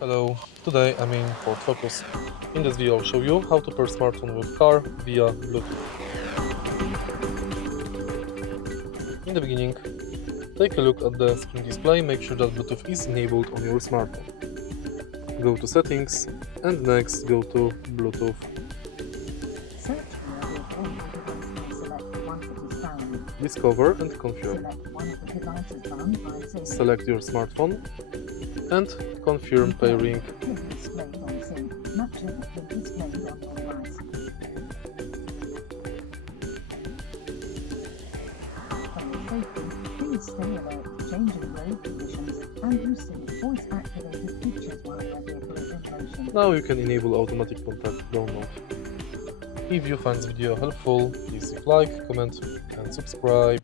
Hello, today I'm in FORD Focus. In this video I'll show you how to pair smartphone with car via Bluetooth. In the beginning, take a look at the screen display, make sure that Bluetooth is enabled on your smartphone. Go to settings and next go to Bluetooth. Search for your device and select one that is found. Discover and confirm. Select one of the devices found by sync. Select your smartphone and confirm pairing. Pin displayed on sync. Matching the pin displayed on your device. For your safety, please stay alert to changing road conditions and receive voice-activated features while your vehicle is in motion. Now you can enable automatic contact download. If you find this video helpful, please leave like, comment and subscribe.